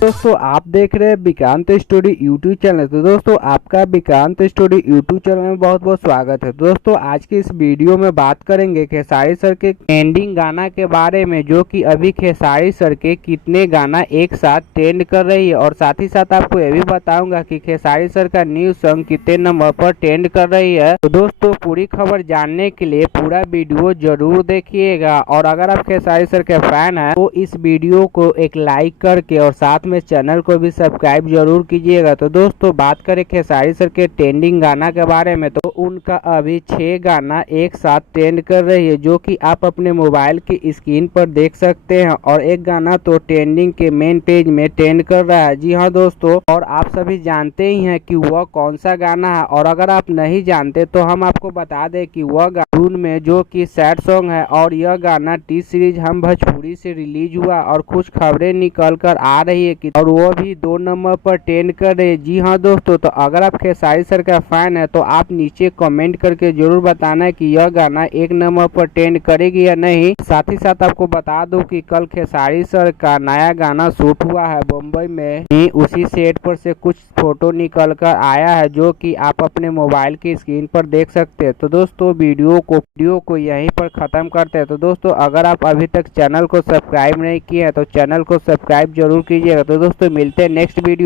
दोस्तों आप देख रहे हैं विक्रांत स्टोरी यूट्यूब चैनल। तो दोस्तों आपका विक्रांत स्टोरी यूट्यूब चैनल में बहुत बहुत स्वागत है। दोस्तों आज की इस वीडियो में बात करेंगे खेसारी सर के ट्रेंडिंग गाना के बारे में, जो कि अभी खेसारी सर के कितने गाना एक साथ ट्रेंड कर रही है, और साथ ही साथ आपको यह भी बताऊंगा कि खेसारी सर का न्यू सॉन्ग कितने नंबर पर ट्रेंड कर रही है। तो दोस्तों पूरी खबर जानने के लिए पूरा वीडियो जरूर देखिएगा, और अगर आप खेसारी सर के फैन है तो इस वीडियो को एक लाइक करके और साथ में चैनल को भी सब्सक्राइब जरूर कीजिएगा। तो दोस्तों बात करें खेसारी सर के ट्रेंडिंग गाना के बारे में, तो उनका अभी 6 गाना एक साथ ट्रेंड कर रही है, जो कि आप अपने मोबाइल की स्क्रीन पर देख सकते हैं। और एक गाना तो ट्रेंडिंग के मेन पेज में ट्रेंड कर रहा है। जी हाँ दोस्तों, और आप सभी जानते ही हैं कि वह कौन सा गाना है, और अगर आप नहीं जानते तो हम आपको बता दें कि वह जून में जो कि सैड सॉन्ग है, और यह गाना टी सीरीज हम भोजपुरी से रिलीज हुआ और कुछ खबरें निकल कर आ रही है कि और वो भी 2 नंबर पर ट्रेंड कर रहे हैं। जी हाँ दोस्तों, तो अगर आप खेसारी सर का फैन है तो आप नीचे कमेंट करके जरूर बताना है कि यह गाना 1 नंबर पर ट्रेंड करेगी या नहीं। साथ ही साथ आपको बता दूं कि कल खेसारी सर का नया गाना शूट हुआ है मुंबई में ही, उसी सेट पर से कुछ फोटो निकल कर आया है, जो कि आप अपने मोबाइल की स्क्रीन पर देख सकते हैं। तो दोस्तों वीडियो को यहीं पर खत्म करते हैं। तो दोस्तों अगर आप अभी तक चैनल को सब्सक्राइब नहीं किए हैं तो चैनल को सब्सक्राइब जरूर कीजिएगा। तो दोस्तों मिलते हैं नेक्स्ट वीडियो।